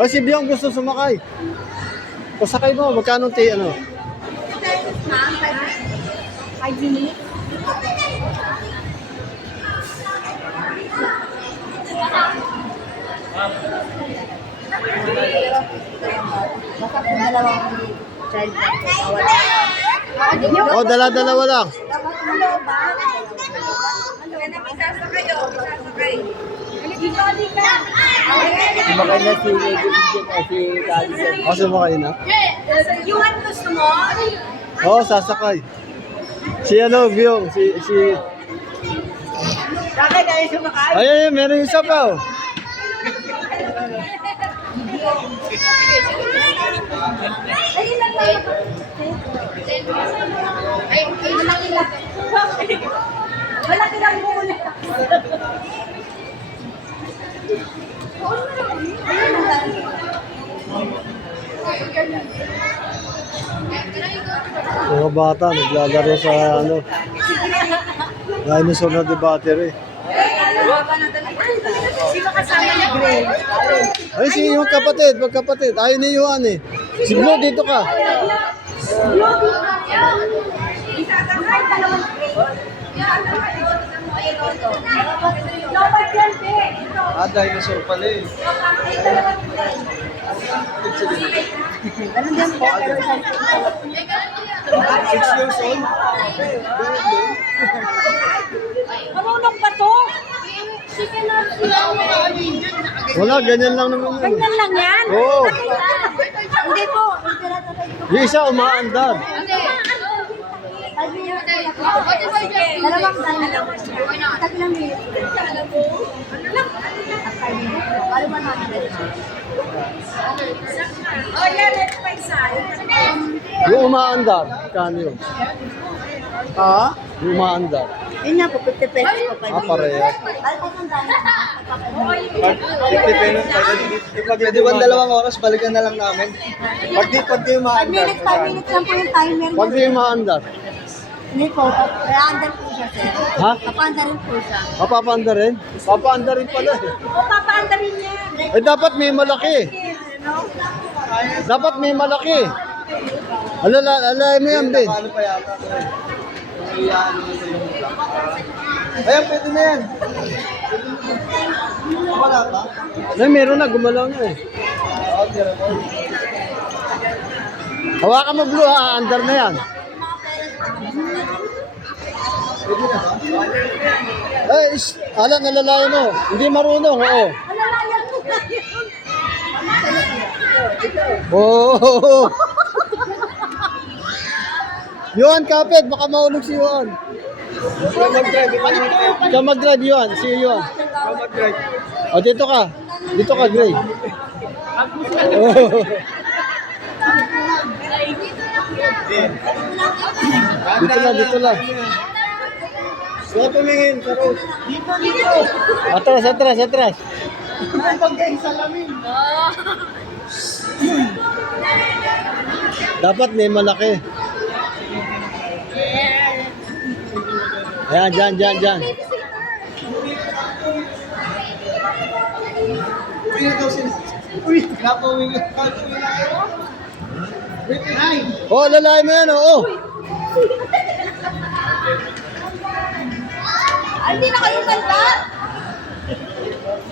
O, si Biong gusto sumakay. Pasakay mo, magkano ano? 5 minutes. Basta kung dalawang child O, dala-dalawa lang. Sumakay na si Kalisan. O, sumakay na. You want gusto mo? O, sasakay. Si ano, Biong, si... Bakit tayo sumakay? Ay, meron isa pa, oh. Ayun lang tayo. Ay, malaki lang. Malaki lang muna. Mga bata, naglalaro sa ano. Dinosaur na battery. Sino kasama ni Gray? Ay, si yung magkapatid. Ayaw ni Yuan eh. Si Blue, dito ka. Isasakay, dalawang Gray. Dapat yan, Be. Dinosaur pala eh. Dalawang Gray. Ganun din po, pero sa 6 years old. marunong pa to? Wala, ganyan lang naman yun. Ganyan lang yan? Oo. Hindi po. Yung isa umaandar. Dalawang tatlong minutes. Oh yeah, let's pa isa. Yung umaandar. Kano yun? Ha? Yung umaandar. Yun nga po, 50 pesos po pa. Pareho. Ay, pupuntahan na. 50 pesos. Pwede ba 2 oras, balikan na lang namin? Pag di 5 umaandar. minutes, 5 minutes lang po yung timer. Pag di umaandar. Hindi po, papaandar po siya, sir. Ha? Papaandarin po siya. Papaandar rin? Papaandar rin pala eh. O, papaandarin niya. Eh dapat may malaki. Dapat may malaki. Alay mo yan, Ben. Ano pa yata? Ayan, pwede na yan. Wala pa? Ay, meron na. Gumalaw na eh. Hawakan mo, Blue, ha? Andar na yan. Eh, alam, nalalaya mo. Hindi marunong, oo. Oh. Yuan, kapit, baka mahulog si Yuan. Ikaw mag-drive, Yuan. Si Yuan. O, dito ka. Dito ka, Gray. Oh. Dito lang. Saan tumingin, Karo? Dito. Atras. Dapat may malaki. Ayan, dyan. Oh, lalay mo yan, oo. Ay, hindi na kayo ganda.